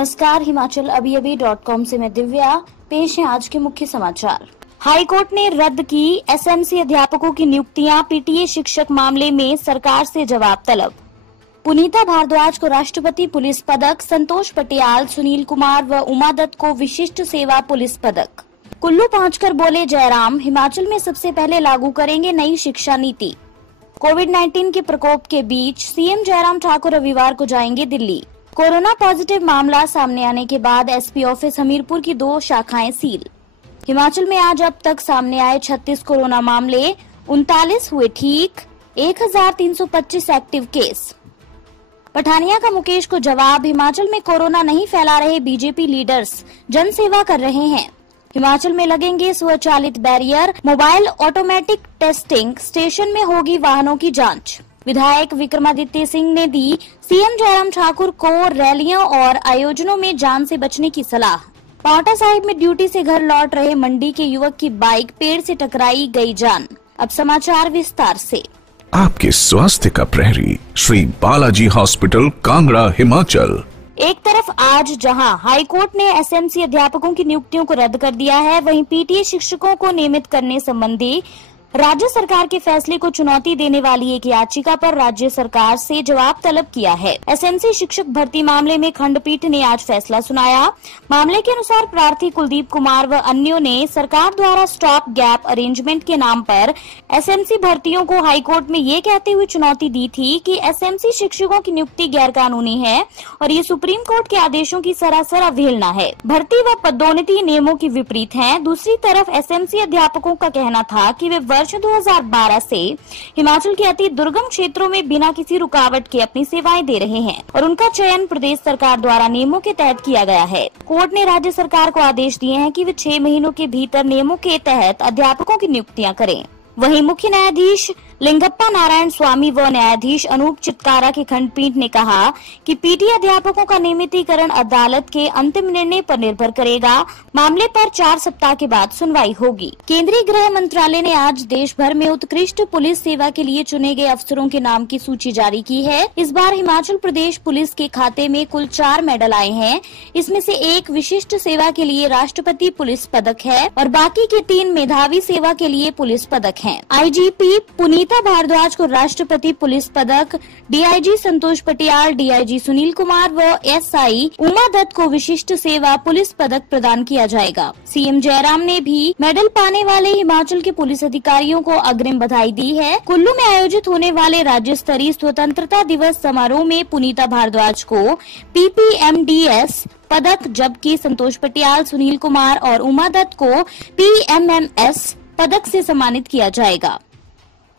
नमस्कार, हिमाचल अभी-अभी.com से मैं दिव्या। पेश है आज के मुख्य समाचार। हाईकोर्ट ने रद्द की एसएमसी अध्यापकों की नियुक्तियां, पीटीए शिक्षक मामले में सरकार से जवाब तलब। पुनीता भारद्वाज को राष्ट्रपति पुलिस पदक, संतोष पटियाल, सुनील कुमार व उमा दत्त को विशिष्ट सेवा पुलिस पदक। कुल्लू पहुंचकर बोले जयराम, हिमाचल में सबसे पहले लागू करेंगे नई शिक्षा नीति। कोविड-19 के प्रकोप के बीच सीएम जयराम ठाकुर रविवार को जाएंगे दिल्ली। कोरोना पॉजिटिव मामला सामने आने के बाद एसपी ऑफिस हमीरपुर की 2 शाखाएं सील। हिमाचल में आज अब तक सामने आए 36 कोरोना मामले, 39 हुए ठीक, 1325 एक्टिव केस। पठानिया का मुकेश को जवाब, हिमाचल में कोरोना नहीं फैला रहे बीजेपी लीडर्स, जन सेवा कर रहे हैं। हिमाचल में लगेंगे स्वचालित barrier, mobile automatic testing station में होगी वाहनों की जांच। विधायक विक्रमादित्य सिंह ने दी सीएम जयराम ठाकुर को रैलियों और आयोजनों में जान से बचने की सलाह। पांवटा साहिब में ड्यूटी से घर लौट रहे मंडी के युवक की बाइक पेड़ से टकराई, गई जान। अब समाचार विस्तार से। आपके स्वास्थ्य का प्रहरी श्री बालाजी हॉस्पिटल, कांगड़ा, हिमाचल। एक तरफ आज जहां हाईकोर्ट ने एसएमसी अध्यापकों की नियुक्तियों को रद्द कर दिया है, वहीं पीटीए शिक्षकों को नियमित करने संबंधी राज्य सरकार के फैसले को चुनौती देने वाली एक याचिका पर राज्य सरकार से जवाब तलब किया है। एसएमसी शिक्षक भर्ती मामले में खंडपीठ ने आज फैसला सुनाया। मामले के अनुसार प्रार्थी कुलदीप कुमार व अन्यों ने सरकार द्वारा स्टॉप गैप अरेंजमेंट के नाम पर एसएमसी भर्तियों को हाईकोर्ट में ये कहते हुए चुनौती दी थी कि एसएमसी शिक्षकों की नियुक्ति गैर कानूनी है और ये सुप्रीम कोर्ट के आदेशों की सरासर अवहेलना है, भर्ती व पदोन्नति नियमों की विपरीत है। दूसरी तरफ एसएमसी अध्यापकों का कहना था कि वे वर्ष 2012 से हिमाचल के अति दुर्गम क्षेत्रों में बिना किसी रुकावट के अपनी सेवाएं दे रहे हैं और उनका चयन प्रदेश सरकार द्वारा नियमों के तहत किया गया है। कोर्ट ने राज्य सरकार को आदेश दिए हैं कि वे 6 महीनों के भीतर नियमों के तहत अध्यापकों की नियुक्तियां करें। वहीं मुख्य न्यायाधीश लिंगप्पा नारायण स्वामी व न्यायाधीश अनूप चित्कारा की खंडपीठ ने कहा कि पीटीए अध्यापकों का नियमितीकरण अदालत के अंतिम निर्णय पर निर्भर करेगा। मामले पर 4 सप्ताह के बाद सुनवाई होगी। केंद्रीय गृह मंत्रालय ने आज देश भर में उत्कृष्ट पुलिस सेवा के लिए चुने गए अफसरों के नाम की सूची जारी की है। इस बार हिमाचल प्रदेश पुलिस के खाते में कुल 4 मेडल आए हैं। इसमें से एक विशिष्ट सेवा के लिए राष्ट्रपति पुलिस पदक है और बाकी के 3 मेधावी सेवा के लिए पुलिस पदक हैं। आईजीपी पुनीता भारद्वाज को राष्ट्रपति पुलिस पदक, डीआईजी संतोष पटियाल, डीआईजी सुनील कुमार व एसआई उमा दत्त को विशिष्ट सेवा पुलिस पदक प्रदान किया जाएगा। सीएम जयराम ने भी मेडल पाने वाले हिमाचल के पुलिस अधिकारियों को अग्रिम बधाई दी है। कुल्लू में आयोजित होने वाले राज्य स्तरीय स्वतंत्रता दिवस समारोह में पुनीता भारद्वाज को पीपीएमडीएस पदक, जबकि संतोष पटियाल, सुनील कुमार और उमा दत्त को पीएमएमएस पदक से सम्मानित किया जाएगा।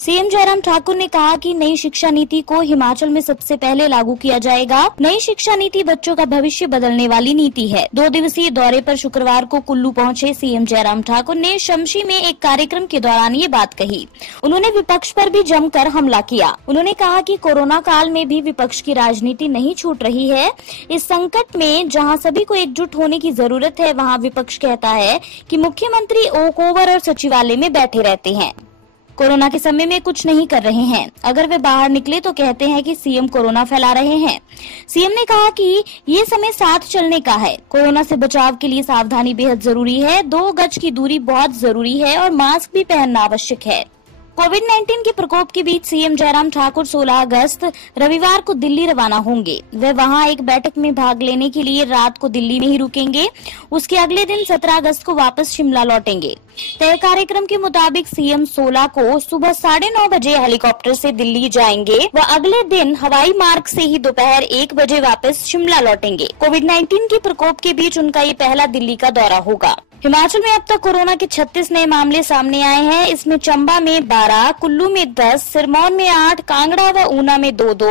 सीएम जयराम ठाकुर ने कहा कि नई शिक्षा नीति को हिमाचल में सबसे पहले लागू किया जाएगा। नई शिक्षा नीति बच्चों का भविष्य बदलने वाली नीति है। 2 दिवसीय दौरे पर शुक्रवार को कुल्लू पहुंचे सीएम जयराम ठाकुर ने शमशी में एक कार्यक्रम के दौरान ये बात कही। उन्होंने विपक्ष पर भी जमकर हमला किया। उन्होंने कहा कि कोरोना काल में भी विपक्ष की राजनीति नहीं छूट रही है। इस संकट में जहाँ सभी को एकजुट होने की जरूरत है, वहाँ विपक्ष कहता है कि मुख्यमंत्री ओक ओवर और सचिवालय में बैठे रहते हैं, कोरोना के समय में कुछ नहीं कर रहे हैं। अगर वे बाहर निकले तो कहते हैं कि सीएम कोरोना फैला रहे हैं। सीएम ने कहा कि ये समय साथ चलने का है। कोरोना से बचाव के लिए सावधानी बेहद जरूरी है। 2 गज की दूरी बहुत जरूरी है और मास्क भी पहनना आवश्यक है। कोविड-19 के प्रकोप के बीच सीएम जयराम ठाकुर 16 अगस्त रविवार को दिल्ली रवाना होंगे। वे वहां एक बैठक में भाग लेने के लिए रात को दिल्ली में ही रुकेंगे। उसके अगले दिन 17 अगस्त को वापस शिमला लौटेंगे। तय कार्यक्रम के मुताबिक सीएम 16 को सुबह 9:30 बजे हेलीकॉप्टर से दिल्ली जाएंगे व अगले दिन हवाई मार्ग से ही दोपहर 1 बजे वापस शिमला लौटेंगे। कोविड-19 के प्रकोप के बीच उनका ये पहला दिल्ली का दौरा होगा। हिमाचल में अब तक कोरोना के 36 नए मामले सामने आए हैं। इसमें चंबा में 12, कुल्लू में 10, सिरमौर में 8, कांगड़ा व ऊना में 2-2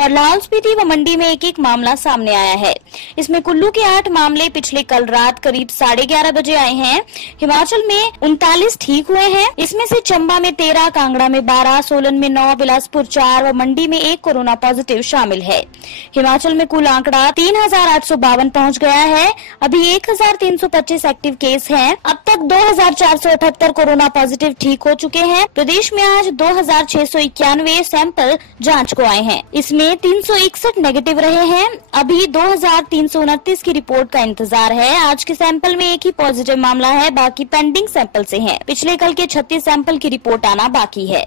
और लाहौल स्पीति व मंडी में 1-1 मामला सामने आया है। इसमें कुल्लू के 8 मामले पिछले कल रात करीब 11:30 बजे आए हैं। हिमाचल में 39 ठीक हुए हैं। इसमें से चंबा में 13, कांगड़ा में 12, सोलन में 9, बिलासपुर 4 व मंडी में 1 कोरोना पॉजिटिव शामिल है। हिमाचल में कुल आंकड़ा 3852 पहुँच गया है। अभी 1325 एक्टिव शेष हैं। अब तक 2478 कोरोना पॉजिटिव ठीक हो चुके हैं। प्रदेश में आज 2691 सैंपल जांच को आए हैं। इसमें 361 नेगेटिव रहे हैं। अभी 2329 की रिपोर्ट का इंतजार है। आज के सैंपल में एक ही पॉजिटिव मामला है, बाकी पेंडिंग सैंपल से हैं। पिछले कल के 36 सैंपल की रिपोर्ट आना बाकी है।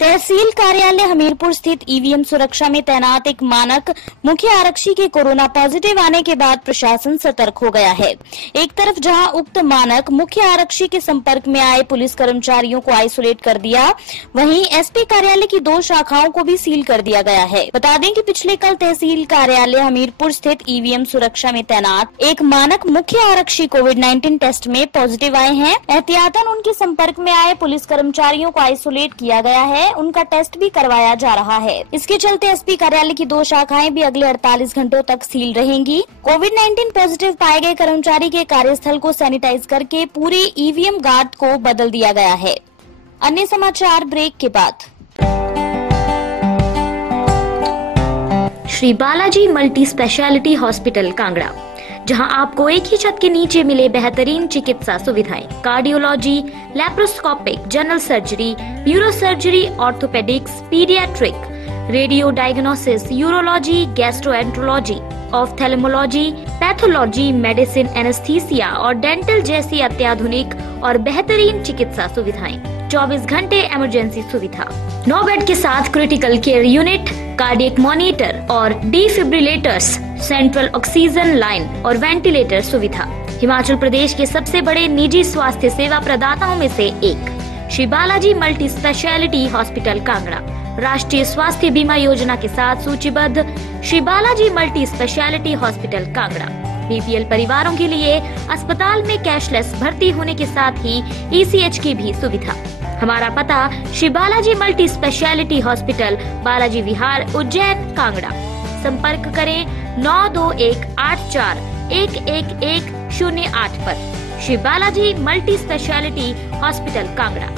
तहसील कार्यालय हमीरपुर स्थित ईवीएम सुरक्षा में तैनात एक मानक मुख्य आरक्षी के कोरोना पॉजिटिव आने के बाद प्रशासन सतर्क हो गया है। एक तरफ जहां उक्त मानक मुख्य आरक्षी के संपर्क में आए पुलिस कर्मचारियों को आइसोलेट कर दिया, वहीं एसपी कार्यालय की 2 शाखाओं को भी सील कर दिया गया है। बता दें कि पिछले कल तहसील कार्यालय हमीरपुर स्थित ईवीएम सुरक्षा में तैनात एक मानक मुख्य आरक्षी कोविड-19 टेस्ट में पॉजिटिव आए हैं। एहतियातन उनके संपर्क में आए पुलिस कर्मचारियों को आइसोलेट किया गया है। उनका टेस्ट भी करवाया जा रहा है। इसके चलते एसपी कार्यालय की 2 शाखाएं भी अगले 48 घंटों तक सील रहेंगी। कोविड-19 पॉजिटिव पाए गए कर्मचारी के कार्यस्थल को सैनिटाइज करके पूरे ईवीएम गार्ड को बदल दिया गया है। अन्य समाचार ब्रेक के बाद। Shri Balaji multi speciality hospital Kangra, जहां आपको एक ही छत के नीचे मिले बेहतरीन चिकित्सा सुविधाएं, cardiology, laparoscopic, general surgery, neuro surgery, orthopaedics, paediatric, radio diagnosis, urology, gastroenterology, ophthalmology, pathology, medicine, anaesthesia और डेंटल जैसी अत्याधुनिक और बेहतरीन चिकित्सा सुविधाएं, 24 घंटे इमरजेंसी सुविधा, 9 बेड के साथ critical care unit, cardiac monitor और डिफिब्रिलेटर्स, सेंट्रल ऑक्सीजन लाइन और वेंटिलेटर सुविधा। हिमाचल प्रदेश के सबसे बड़े निजी स्वास्थ्य सेवा प्रदाताओं में से एक Shri Balaji multi speciality hospital Kangra राष्ट्रीय स्वास्थ्य बीमा योजना के साथ सूचीबद्ध Shri Balaji multi speciality hospital Kangra BPL परिवारों के लिए अस्पताल में कैशलेस भर्ती होने के साथ ही ईसीएच की भी सुविधा। हमारा पता Shri Balaji multi speciality hospital, Balaji Vihar, Ujjain, Kangra. संपर्क करें 9218411108 पर। Shri Balaji multi speciality hospital Kangra.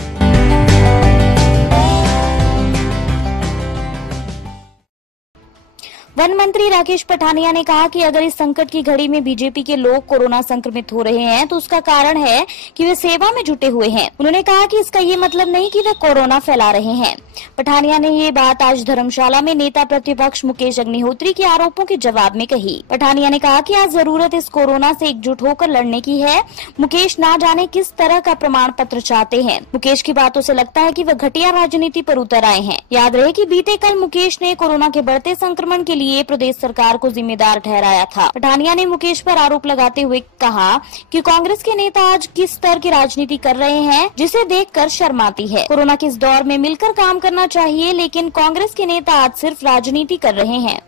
वन मंत्री राकेश पठानिया ने कहा कि अगर इस संकट की घड़ी में बीजेपी के लोग कोरोना संक्रमित हो रहे हैं तो उसका कारण है कि वे सेवा में जुटे हुए हैं। उन्होंने कहा कि इसका ये मतलब नहीं कि वे कोरोना फैला रहे हैं। पठानिया ने ये बात आज धर्मशाला में नेता प्रतिपक्ष मुकेश अग्निहोत्री के आरोपों के जवाब में कही। पठानिया ने कहा कि आज जरूरत इस कोरोना से एकजुट होकर लड़ने की है। मुकेश ना जाने किस तरह का प्रमाण पत्र चाहते हैं। मुकेश की बातों से लगता है कि वह घटिया राजनीति पर उतर आए हैं। याद रहे कि बीते कल मुकेश ने कोरोना के बढ़ते संक्रमण के लिए प्रदेश सरकार को जिम्मेदार ठहराया था। पठानिया ने मुकेश पर आरोप लगाते हुए कहा कि कांग्रेस के नेता आज किस स्तर की राजनीति कर रहे हैं जिसे देखकर शर्म आती है। कोरोना के इस दौर में मिलकर काम करना चाहिए, लेकिन कांग्रेस के नेता आज सिर्फ राजनीति कर रहे हैं।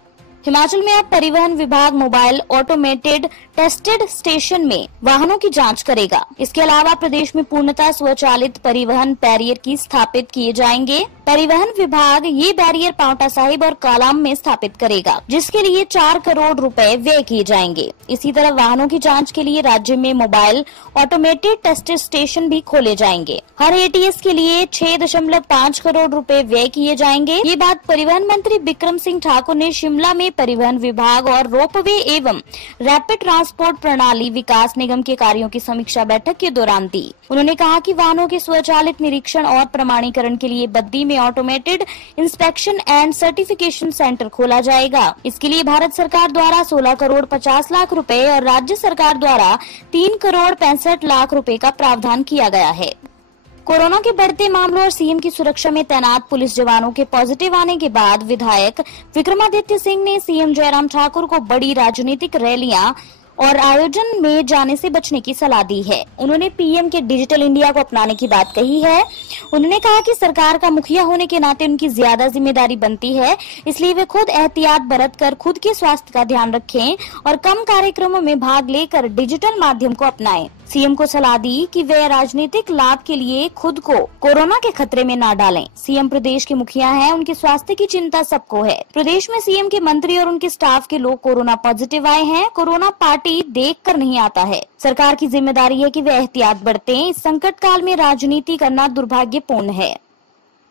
हिमाचल में अब परिवहन विभाग मोबाइल ऑटोमेटेड टेस्टेड स्टेशन में वाहनों की जांच करेगा। इसके अलावा प्रदेश में पूर्णतः स्वचालित परिवहन बैरियर की स्थापित किए जाएंगे। परिवहन विभाग ये बैरियर पांवटा साहिब और कालाम में स्थापित करेगा, जिसके लिए 4 करोड़ रुपए व्यय किए जाएंगे। इसी तरह वाहनों की जांच के लिए राज्य में मोबाइल ऑटोमेटेड टेस्टेड स्टेशन भी खोले जाएंगे। हर एटीएस के लिए 6.5 करोड़ रुपए व्यय किए जाएंगे। ये बात परिवहन मंत्री बिक्रम सिंह ठाकुर ने शिमला में परिवहन विभाग और रोपवे एवं रैपिड ट्रांसपोर्ट प्रणाली विकास निगम के कार्यों की समीक्षा बैठक के दौरान दी। उन्होंने कहा कि वाहनों के स्वचालित निरीक्षण और प्रमाणीकरण के लिए बद्दी में automated inspection and certification centre खोला जाएगा। इसके लिए भारत सरकार द्वारा 16 करोड़ 50 लाख रुपए और राज्य सरकार द्वारा 3 करोड़ 65 लाख रुपए का प्रावधान किया गया है। कोरोना के बढ़ते मामलों और सीएम की सुरक्षा में तैनात पुलिस जवानों के पॉजिटिव आने के बाद विधायक विक्रमादित्य सिंह ने सीएम जयराम ठाकुर को बड़ी राजनीतिक रैलियां और आयोजन में जाने से बचने की सलाह दी है। उन्होंने पीएम के डिजिटल इंडिया को अपनाने की बात कही है। उन्होंने कहा कि सरकार का मुखिया होने के नाते उनकी ज्यादा जिम्मेदारी बनती है, इसलिए वे खुद एहतियात बरतकर खुद के स्वास्थ्य का ध्यान रखें और कम कार्यक्रमों में भाग लेकर डिजिटल माध्यम को अपनाएं। सीएम को सलाह दी कि वे राजनीतिक लाभ के लिए खुद को कोरोना के खतरे में न डालें। सीएम प्रदेश के मुखिया हैं, उनके स्वास्थ्य की चिंता सबको है। प्रदेश में सीएम के मंत्री और उनके स्टाफ के लोग कोरोना पॉजिटिव आए हैं। कोरोना पार्टी देखकर नहीं आता है। सरकार की जिम्मेदारी है कि वे एहतियात बरतें। इस संकट काल में राजनीति करना दुर्भाग्यपूर्ण है।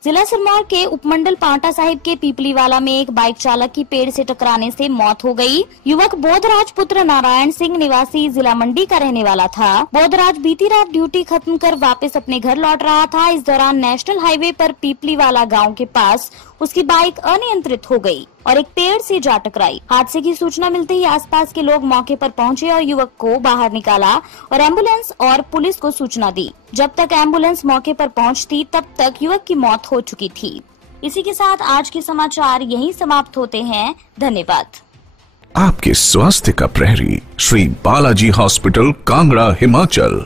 जिला सिरमौर के उपमंडल पांवटा साहिब के पीपलीवाला में एक बाइक चालक की पेड़ से टकराने से मौत हो गई। युवक बोधराज पुत्र नारायण सिंह निवासी जिला मंडी का रहने वाला था। बोधराज बीती रात ड्यूटी खत्म कर वापस अपने घर लौट रहा था। इस दौरान नेशनल हाईवे पर पीपलीवाला गांव के पास उसकी बाइक अनियंत्रित हो गई और एक पेड़ से जा टकराई। हादसे की सूचना मिलते ही आसपास के लोग मौके पर पहुंचे और युवक को बाहर निकाला और एम्बुलेंस और पुलिस को सूचना दी। जब तक एम्बुलेंस मौके पर पहुंचती तब तक युवक की मौत हो चुकी थी। इसी के साथ आज के समाचार यहीं समाप्त होते हैं। धन्यवाद। आपके स्वास्थ्य का प्रहरी श्री बालाजी हॉस्पिटल, कांगड़ा, हिमाचल।